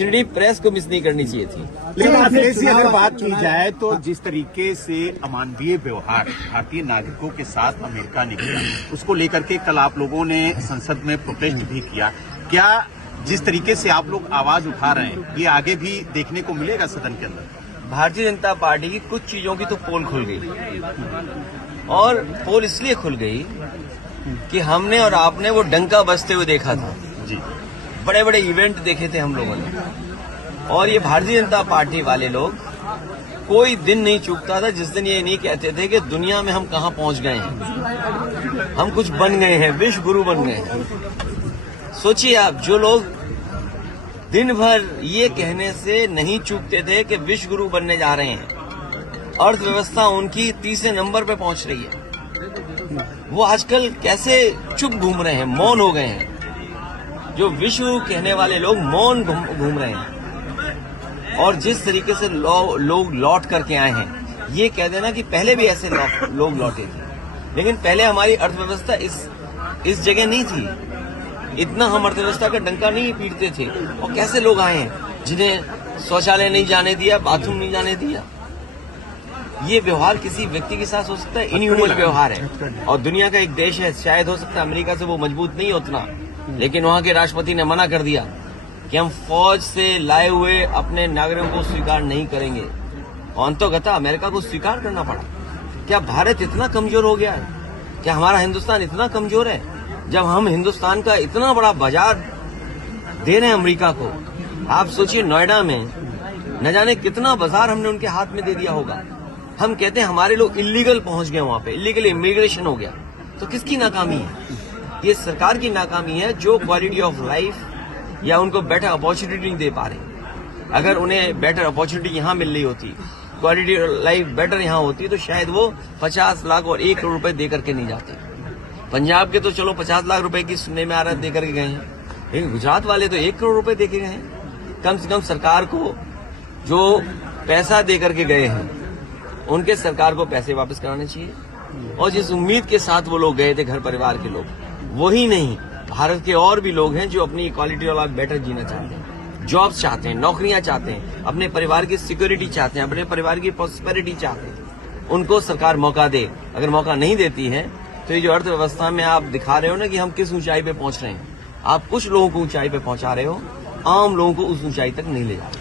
सिर्फ प्रेस को मिस नहीं करनी चाहिए थी। लेकिन अखिलेश जी, अगर बात की जाए तो जिस तरीके से अमानवीय व्यवहार भारतीय नागरिकों के साथ अमेरिका ने किया, उसको लेकर के कल आप लोगों ने संसद में प्रोटेस्ट भी किया। क्या जिस तरीके से आप लोग आवाज उठा रहे हैं, ये आगे भी देखने को मिलेगा सदन के अंदर? भारतीय जनता पार्टी की कुछ चीजों की तो पोल खुल गई, और पोल इसलिए खुल गई कि हमने और आपने वो डंका बजते हुए देखा था जी। बड़े बड़े इवेंट देखे थे हम लोगों ने, और ये भारतीय जनता पार्टी वाले लोग कोई दिन नहीं चूकता था जिस दिन ये नहीं कहते थे कि दुनिया में हम कहां पहुंच गए हैं, हम कुछ बन गए हैं, विश्व गुरु बन गए हैं। सोचिए आप, जो लोग दिन भर ये कहने से नहीं चूकते थे कि विश्व गुरु बनने जा रहे हैं, अर्थव्यवस्था उनकी तीसरे नंबर पे पहुंच रही है, वो आजकल कैसे चुप घूम रहे हैं, मौन हो गए हैं। जो विश्व कहने वाले लोग मौन घूम रहे हैं, और जिस तरीके से लोग लौट करके आए हैं, ये कह देना कि पहले भी ऐसे लोग लौटे थे, लेकिन पहले हमारी अर्थव्यवस्था इस जगह नहीं थी, इतना हम अर्थव्यवस्था का डंका नहीं पीटते थे। और कैसे लोग आए हैं जिन्हें शौचालय नहीं जाने दिया, बाथरूम नहीं जाने दिया। ये व्यवहार किसी व्यक्ति के साथ हो सकता है, इनह्यूमन व्यवहार है। और दुनिया का एक देश है, शायद हो सकता है अमेरिका से वो मजबूत नहीं उतना, लेकिन वहां के राष्ट्रपति ने मना कर दिया कि हम फौज से लाए हुए अपने नागरिकों को स्वीकार नहीं करेंगे। अंततः अमेरिका को स्वीकार करना पड़ा। क्या भारत इतना कमजोर हो गया है? क्या हमारा हिंदुस्तान इतना कमजोर है? जब हम हिंदुस्तान का इतना बड़ा बाजार दे रहे हैं अमेरिका को, आप सोचिए नोएडा में न जाने कितना बाजार हमने उनके हाथ में दे दिया होगा। हम कहते हैं हमारे लोग इलीगल पहुंच गए, वहां पे इलीगल इमिग्रेशन हो गया। तो किसकी नाकामी है? ये सरकार की नाकामी है, जो क्वालिटी ऑफ लाइफ या उनको बेटर अपॉर्चुनिटी नहीं दे पा रहे। अगर उन्हें बेटर अपॉर्चुनिटी यहाँ मिल रही होती, क्वालिटी ऑफ लाइफ बेटर यहाँ होती, तो शायद वो 50 लाख और 1 करोड़ रुपए दे करके नहीं जाते। पंजाब के तो चलो 50 लाख रुपए की सुनने में आ रहा है दे करके गए हैं, लेकिन गुजरात वाले तो 1 करोड़ रुपए दे के गए हैं। कम से कम सरकार को जो पैसा दे करके गए हैं, उनके सरकार को पैसे वापस कराने चाहिए। और जिस उम्मीद के साथ वो लोग गए थे, घर परिवार के लोग, वही नहीं, भारत के और भी लोग हैं जो अपनी क्वालिटी ऑफ लाइफ बेटर जीना चाहते हैं, जॉब्स चाहते हैं, नौकरियां चाहते हैं, अपने परिवार की सिक्योरिटी चाहते हैं, अपने परिवार की प्रॉस्पेरिटी चाहते हैं। उनको सरकार मौका दे। अगर मौका नहीं देती है तो ये जो अर्थव्यवस्था में आप दिखा रहे हो ना कि हम किस ऊंचाई पे पहुंच रहे हैं, आप कुछ लोगों को ऊंचाई पे पहुंचा रहे हो, आम लोगों को उस ऊंचाई तक नहीं ले जा रहे।